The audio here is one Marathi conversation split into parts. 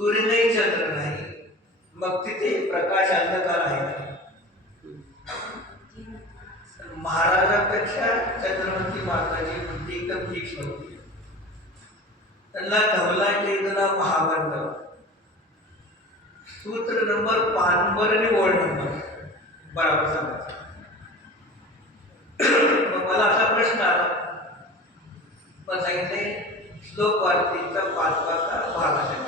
सूर्य नाही चंद्र नाही, मग तिथे प्रकाश अंधकार आहे का? महाराजांपेक्षा छत्रपती माताजी बुद्धी एकदम फिक्स होती. त्यांना धवलाचे जरा महाबंध सूत्र नंबर पानंबर आणि ओळ नंबर बरोबर सांगायचं. मग मला असा प्रश्न आला, पण सांगितले श्लोक वार्तेचा 5 भाग आहे.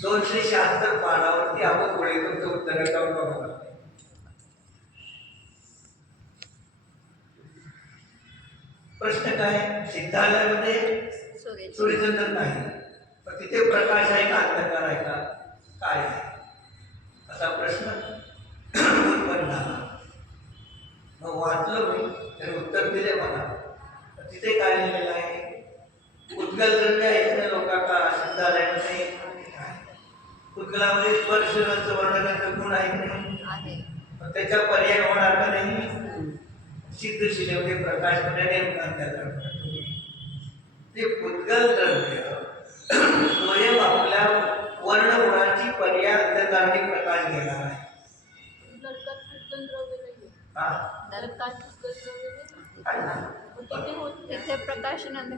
276 पानावरती आपण गोळे तुमचं उत्तर जाऊन बघा. प्रश्न काय? सिद्धालयामध्ये सूर्यचंद्र नाही, पण तिथे प्रकाश आहे का अंधकार आहे का काय आहे असा प्रश्न उत्पन्न झाला. मग वाचलं मी, तर उत्तर दिले मला. तिथे काय लिहिलेलं आहे? उद्गल द्रव्य आहे ना लोकांना सिद्धालयामध्ये उद्गलामध्ये स्पर्श रस वर्णनाचा गुण आहे की नाही? त्याच्या पर्याय होणार का नाही? सिद्ध शिलेमध्ये प्रकाश ते उद्गल द्रव्य स्वयं आपल्या वर्णगुणाची पर्याय अंधकारने प्रकाश घेणार आहे.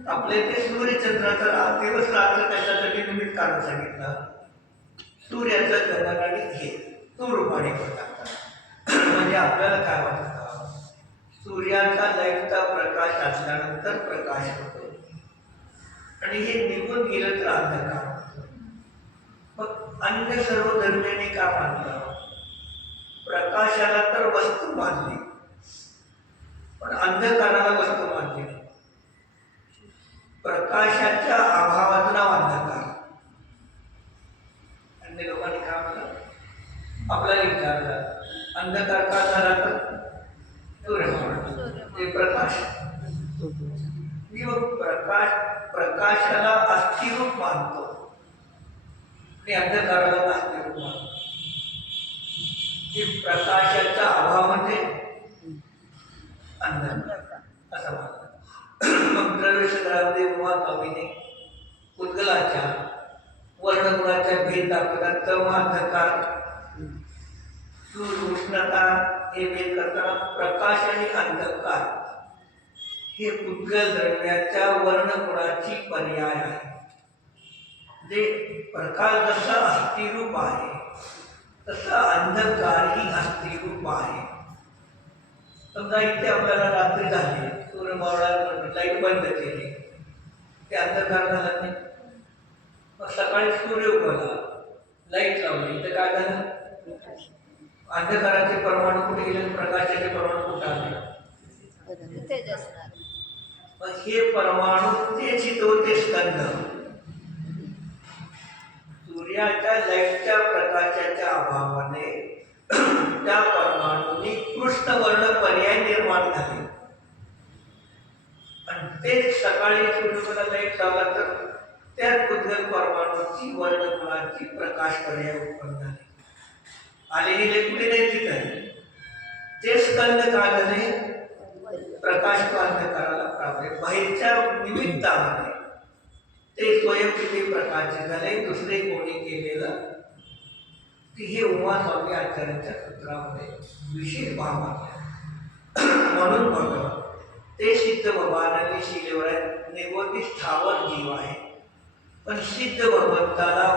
आपले ते सूर्यचंद्राचा दिवस रात्र त्याच्यासाठी निमित्त काढून सांगितलं. सूर्याचं गगन आणि हे तो रूपाने करतात. म्हणजे आपल्याला काय वाटतं? सूर्याचा लाईटचा प्रकाश असल्यानंतर प्रकाश होतो आणि हे निघून गेलं तर अंधकार होतो. मग अन्य सर्व धर्माने का मानलं? प्रकाशाला तर वस्तू मानली, पण अंधकाराला वस्तू मानली नाही. प्रकाशाच्या अभावाचं नाव अंधकार. अन्य लोकांनी काय म्हणलं? आपल्याला विचारलं अंधकार का झाला? तर ते प्रकाश प्रकाशाला अस्थिरूप मानतो आणि अंधकाराला नास्तिरूप मानतो. की प्रकाशाचा अभाव म्हणजे अंधकार असं मानतात. मग प्रवेशद्वारामध्ये स्वामीने उद्गलाच्या वर्णगुणाच्या भेद दाखवतात. तेव्हा अंधकार उष्णता हे भेद करताना प्रकाश आणि अंधकार हे उद्गल द्रव्याच्या वर्णगुणाची पर्याय आहे. जे प्रकाश जसा अस्थिरूप आहे तसा अंधकारही अस्थिरूप आहे. समजा इथे आपल्याला रात्री झाली, सूर्य मावळाला लाईट बंद केली, ते अंधकार झाला नाही. मग सकाळी सूर्य उगवला, लाईट लावली, तर काय झालं? अंधकाराचे परमाणू कुठे गेले? प्रकाशाचे परमाणू कुठे आले? पण हे परमाणू तेच होते स्कंद. सूर्याच्या लाईटच्या प्रकाशाच्या अभावाने त्या परमाणूंनी कृष्णवर्ण पर्याय निर्माण झाले आणि तेच सकाळी सूर्याला लाईट लावला तर त्या उद्गल परमाणूची वर्णगुणाची प्रकाश पर्याय उत्पन्न झाले. आलेली लाईट कुठे नाही तिथे ते स्कंद का झाले? प्रकाश अंधकाराला प्राप्त बाहेरच्या निमित्तामध्ये ते स्वयं किती प्रकारचे झाले, दुसरे कोणी केलेलं की हे उमा स्वामी आचार्यांच्या सूत्रामध्ये विशेष भाव आहे. म्हणून बघा ते सिद्ध भगवानाने शिलेवर निर्वती स्थावर जीव आहे, पण सिद्ध भगवंताला